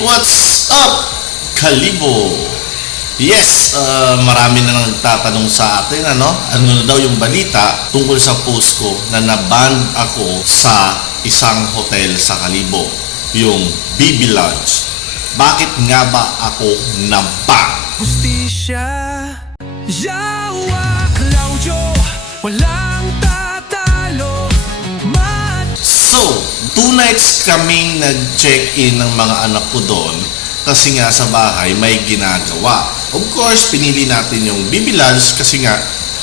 What's up, Kalibo? Yes, uh, marami na nang nagtatanong sa atin, ano? Ano na daw yung balita tungkol sa post ko na naban ako sa isang hotel sa Kalibo, yung BB Lodge. Bakit nga ba ako naban? Justisya Yawa two nights kaming nag-check-in ng mga anak ko doon kasi nga sa bahay may ginagawa. Of course, pinili natin yung BB Lodge kasi nga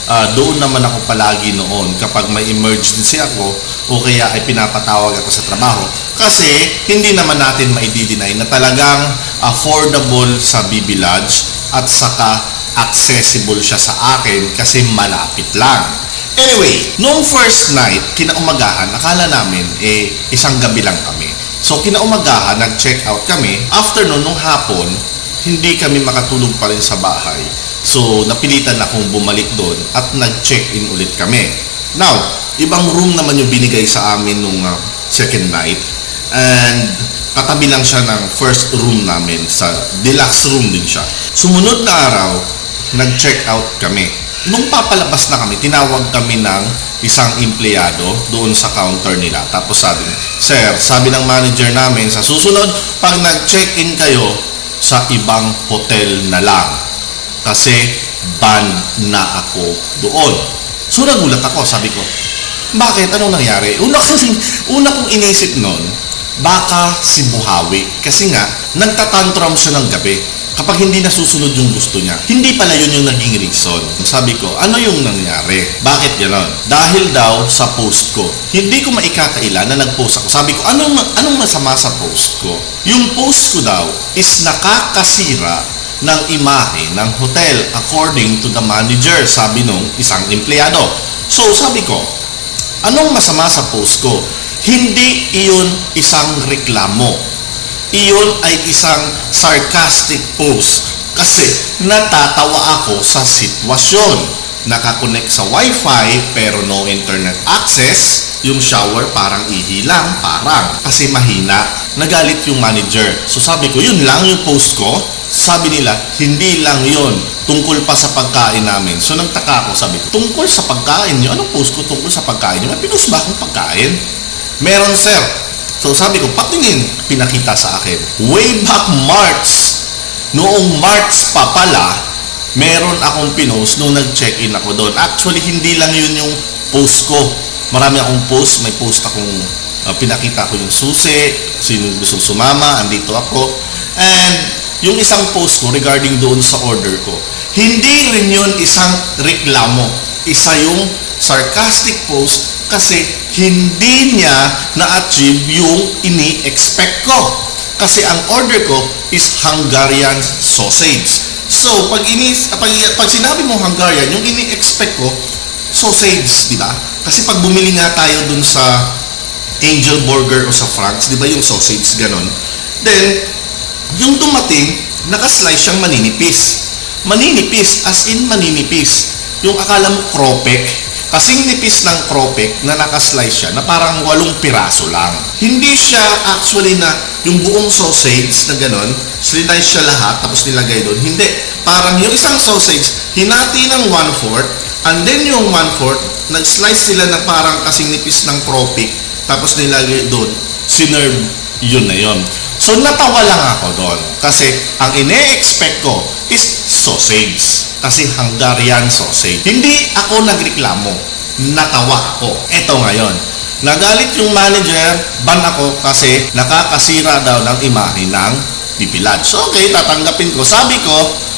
ah, doon naman ako palagi noon kapag may emergency ako o kaya ay pinapatawag ako sa trabaho. Kasi hindi naman natin maidi-deny na talagang affordable sa BB Lodge at saka accessible siya sa akin kasi malapit lang. Anyway, nung first night, kinaumagahan, akala namin, eh, isang gabi lang kami. So, kinaumagahan, nag-check out kami. After nun, nung hapon, hindi kami makatulog pa rin sa bahay. So, napilitan akong bumalik doon at nag-check-in ulit kami. Now, ibang room naman yung binigay sa amin nung uh, second night. And katabi lang siya ng first room namin. Sa deluxe room din siya. Sumunod na araw, nag-check out kami. Nung papalabas na kami, tinawag kami ng isang empleyado doon sa counter nila. Tapos sabi, Sir, sabi ng manager namin, sa susunod, pag nag-check-in kayo, sa ibang hotel na lang. Kasi ban na ako doon. So nagulat ako, sabi ko, bakit? Anong nangyari? Una, kasi, una kong inisip noon, baka si Buhawi. Kasi nga, nagtatantrum siya ng gabi kapag hindi nasusunod yung gusto niya. Hindi pala yun yung naging reason. Sabi ko, ano yung nangyari? Bakit ganon? Dahil daw sa post ko. Hindi ko maikakaila na nag-post ako. Sabi ko, anong, anong masama sa post ko? Yung post ko daw is nakakasira ng imahe ng hotel according to the manager, sabi nung isang empleyado. So, sabi ko, anong masama sa post ko? Hindi iyon isang reklamo iyon ay isang sarcastic post kasi natatawa ako sa sitwasyon. Nakakonect sa wifi pero no internet access. Yung shower parang ihilang, parang. Kasi mahina. Nagalit yung manager. So sabi ko, yun lang yung post ko. Sabi nila, hindi lang yun. Tungkol pa sa pagkain namin. So nagtaka ako, sabi ko, tungkol sa pagkain nyo? Anong post ko tungkol sa pagkain nyo? May pinost ba akong pagkain? Meron sir. So sabi ko, patingin, pinakita sa akin. Way back March, noong March pa pala, meron akong pinost nung nag-check-in ako doon. Actually, hindi lang yun yung post ko. Marami akong post. May post akong uh, pinakita ko yung susi, sino gusto sumama, andito ako. And yung isang post ko regarding doon sa order ko, hindi rin yun isang reklamo. Isa yung sarcastic post kasi hindi niya na-achieve yung ini-expect ko. Kasi ang order ko is Hungarian sausage. So, pag, inis, pag, pag sinabi mo Hungarian, yung ini-expect ko, sausage, di ba? Kasi pag bumili nga tayo dun sa Angel Burger o sa France, di ba yung sausage, ganon. Then, yung dumating, nakaslice siyang maninipis. Maninipis, as in maninipis. Yung akala mo kropek, kasing nipis ng kropek na nakaslice siya na parang walong piraso lang. Hindi siya actually na yung buong sausage na ganon, slice siya lahat tapos nilagay doon. Hindi. Parang yung isang sausage, hinati ng one-fourth and then yung one-fourth, nag-slice sila na parang kasing nipis ng kropik tapos nilagay doon, sinerve yun na yun. So natawa lang ako doon kasi ang ine-expect ko is sausage. Kasi Hungarian sausage. Hindi ako nagreklamo. Natawa ako. Eto ngayon. Nagalit yung manager, ban ako kasi nakakasira daw ng imahe ng pipilad. So okay, tatanggapin ko. Sabi ko,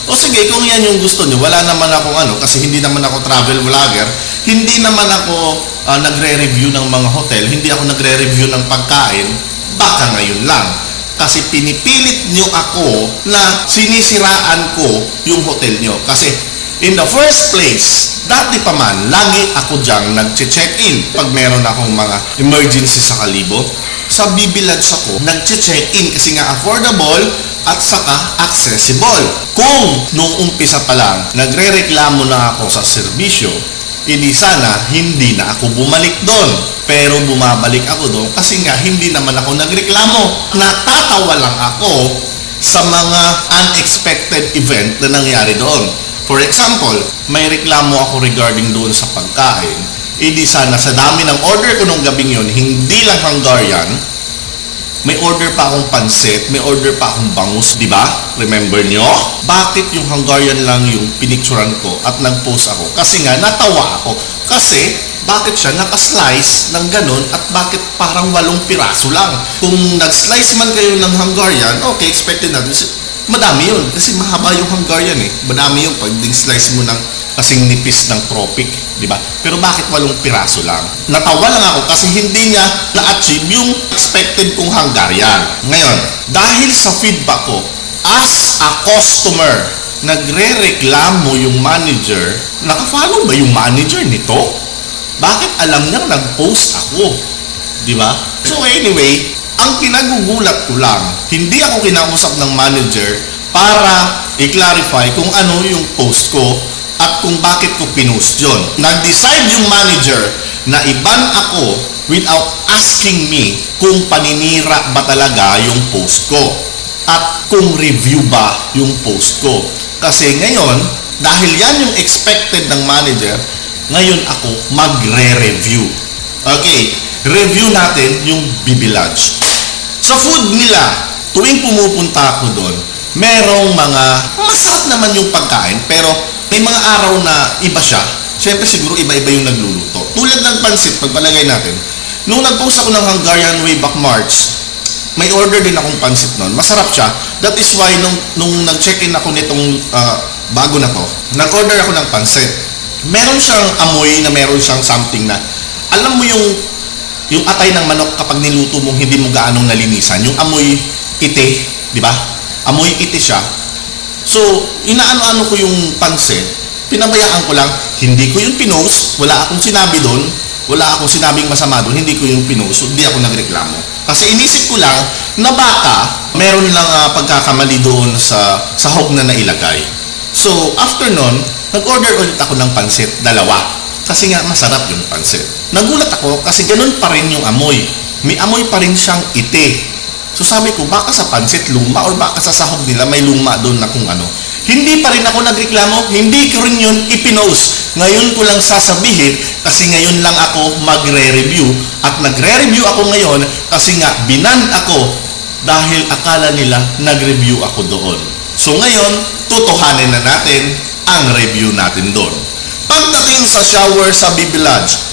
o sige, kung yan yung gusto nyo, wala naman akong ano, kasi hindi naman ako travel vlogger, hindi naman ako ah, nagre-review ng mga hotel, hindi ako nagre-review ng pagkain, baka ngayon lang kasi pinipilit nyo ako na sinisiraan ko yung hotel nyo. Kasi in the first place, dati pa man, lagi ako diyang nag-check-in. Pag meron akong mga emergency sa Kalibo, sa Bibilage ako, nag-check-in kasi nga affordable at saka accessible. Kung nung umpisa pa lang, nagre-reklamo na ako sa serbisyo, hindi sana hindi na ako bumalik doon. Pero bumabalik ako doon kasi nga hindi naman ako nagreklamo. Natatawa lang ako sa mga unexpected event na nangyari doon. For example, may reklamo ako regarding doon sa pagkain. Hindi sana sa dami ng order ko nung gabing yun, hindi lang Hungarian, may order pa akong pansit, may order pa akong bangus, di ba? Remember nyo? Bakit yung Hungarian lang yung pinicturan ko at nag-post ako? Kasi nga, natawa ako. Kasi, bakit siya nakaslice ng ganun at bakit parang walong piraso lang? Kung nag-slice man kayo ng Hungarian, okay, expected natin. Madami yun. Kasi mahaba yung Hungarian eh. Madami yung pag slice mo ng kasing nipis ng tropic, di ba? Pero bakit walong piraso lang? Natawa lang ako kasi hindi niya na-achieve yung expected kong Hungarian. Ngayon, dahil sa feedback ko, as a customer, nagre-reklamo yung manager, nakafollow ba yung manager nito? Bakit alam niyang nag-post ako? Di ba? So anyway, ang kinagugulat ko lang, hindi ako kinausap ng manager para i-clarify kung ano yung post ko at kung bakit ko pinost yun. Nag-decide yung manager na iban ako without asking me kung paninira ba talaga yung post ko at kung review ba yung post ko. Kasi ngayon, dahil yan yung expected ng manager, ngayon ako magre-review. Okay, review natin yung BB Lodge. Sa food nila, tuwing pumupunta ako doon, merong mga masarap naman yung pagkain, pero may mga araw na iba siya. Siyempre siguro iba-iba yung nagluluto. Tulad ng pansit, pagpalagay natin, nung nag-post ako ng Hungarian way back March, may order din akong pansit noon. Masarap siya. That is why nung, nung nag-check-in ako nitong ah, bago na to, nag-order ako ng pansit. Meron siyang amoy na meron siyang something na, alam mo yung yung atay ng manok kapag niluto mong hindi mo gaanong nalinisan, yung amoy ite, di ba? Amoy ite siya. So, inaano-ano ko yung pansit, pinabayaan ko lang, hindi ko yung pinost, wala akong sinabi doon, wala akong sinabing masama doon, hindi ko yung pinost, hindi ako nagreklamo. Kasi inisip ko lang na baka meron lang ah, pagkakamali doon sa sahog na nailagay. So, after nun, nag-order ulit ako ng pansit, dalawa. Kasi nga masarap yung pansit. Nagulat ako kasi ganun pa rin yung amoy. May amoy pa rin siyang ite. So sabi ko, baka sa pansit luma or baka sa sahog nila may luma doon na kung ano. Hindi pa rin ako nagreklamo, hindi ko rin yun ipinost. Ngayon ko lang sasabihin kasi ngayon lang ako magre-review. At nagre-review ako ngayon kasi nga binan ako dahil akala nila nag-review ako doon. So ngayon, tutuhanin na natin ang review natin doon. Pagdating sa shower sa BB Lodge,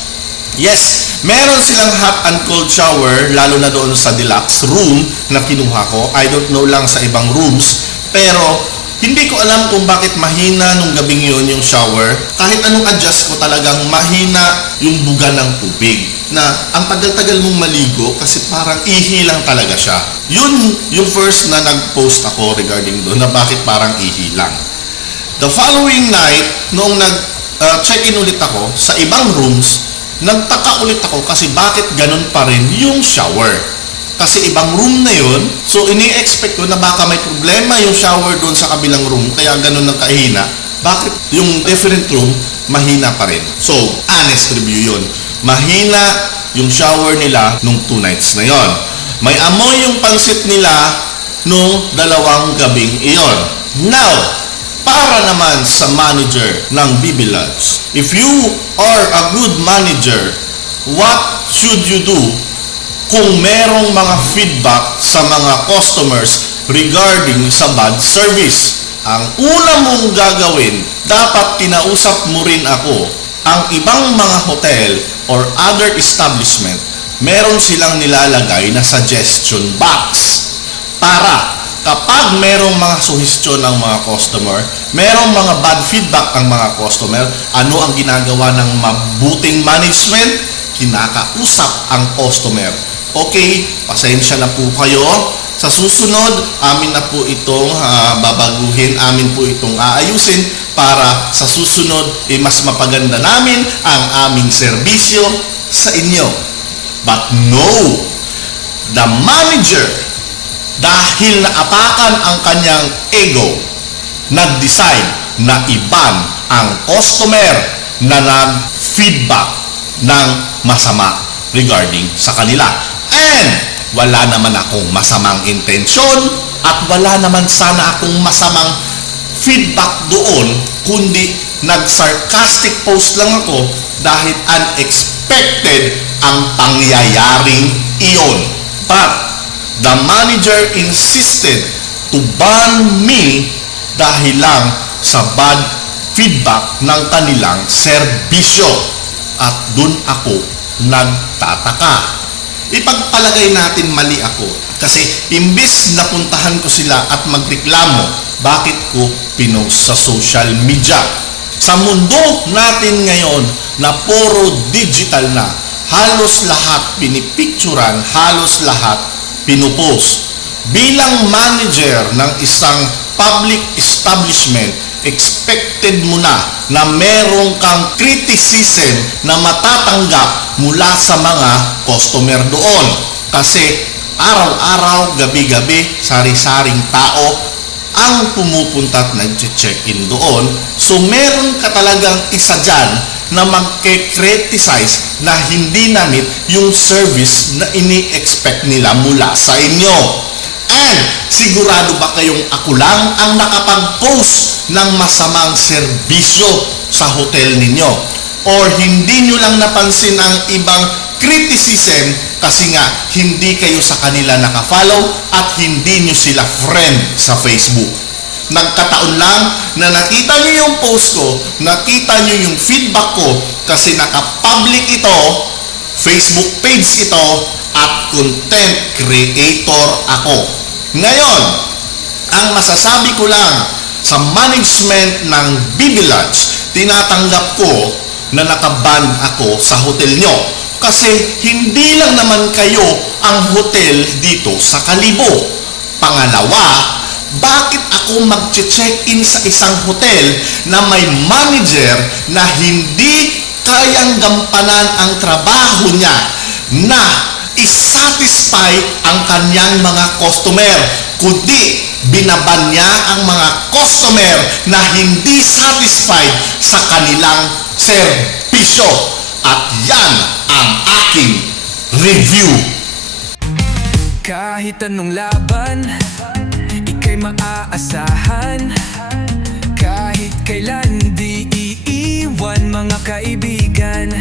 yes, meron silang hot and cold shower, lalo na doon sa deluxe room na kinuha ko. I don't know lang sa ibang rooms, pero hindi ko alam kung bakit mahina nung gabing yun yung shower. Kahit anong adjust ko talagang mahina yung buga ng tubig. Na ang tagal-tagal mong maligo kasi parang ihi lang talaga siya. Yun yung first na nag-post ako regarding doon na bakit parang ihi lang. The following night, noong nag-check-in ulit ako sa ibang rooms, nagtaka ulit ako kasi bakit ganun pa rin yung shower. Kasi ibang room na yun, so ini-expect ko na baka may problema yung shower doon sa kabilang room, kaya ganun ang kahina. Bakit yung different room, mahina pa rin? So, honest review yun. Mahina yung shower nila nung two nights na yon. May amoy yung pansit nila nung dalawang gabing iyon. Now, para naman sa manager ng BB Lodge. If you are a good manager, what should you do kung merong mga feedback sa mga customers regarding sa bad service? Ang una mong gagawin, dapat kinausap mo rin ako ang ibang mga hotel or other establishment, meron silang nilalagay na suggestion box para kapag merong mga suhestyon ng mga customer, merong mga bad feedback ang mga customer, ano ang ginagawa ng mabuting management? Kinakausap ang customer. Okay, pasensya na po kayo. Sa susunod, amin na po itong ah, babaguhin, amin po itong aayusin para sa susunod, eh, mas mapaganda namin ang aming serbisyo sa inyo. But no, the manager dahil naapakan ang kanyang ego, nag-decide na iban ang customer na feedback ng masama regarding sa kanila. And wala naman akong masamang intensyon at wala naman sana akong masamang feedback doon kundi nag-sarcastic post lang ako dahil unexpected ang pangyayaring iyon. But the manager insisted to ban me dahil lang sa bad feedback ng kanilang serbisyo. At dun ako nagtataka. Ipagpalagay natin mali ako kasi imbis na puntahan ko sila at magreklamo, bakit ko pinost sa social media? Sa mundo natin ngayon na puro digital na, halos lahat pinipicturan, halos lahat pinupost. Bilang manager ng isang public establishment, expected mo na na merong kang criticism na matatanggap mula sa mga customer doon. Kasi araw-araw, gabi-gabi, sari-saring tao ang pumupunta at nag-check-in doon. So meron ka talagang isa dyan na magke-criticize na hindi namit yung service na ini-expect nila mula sa inyo. And sigurado ba kayong ako lang ang nakapag-post ng masamang serbisyo sa hotel ninyo? Or hindi nyo lang napansin ang ibang criticism kasi nga hindi kayo sa kanila nakafollow at hindi nyo sila friend sa Facebook. Nagkataon lang na nakita nyo yung post ko, nakita nyo yung feedback ko kasi naka-public ito, Facebook page ito, at content creator ako. Ngayon, ang masasabi ko lang sa management ng BB tinatanggap ko na nakaban ako sa hotel nyo. Kasi hindi lang naman kayo ang hotel dito sa Kalibo. Pangalawa, bakit ako mag-check-in sa isang hotel na may manager na hindi kayang gampanan ang trabaho niya na isatisfy ang kanyang mga customer, kundi binaban niya ang mga customer na hindi satisfied sa kanilang serbisyo. At yan ang aking review. Kahit anong laban Ika'y maaasahan. Kahit kailan di iiwan mga kaibigan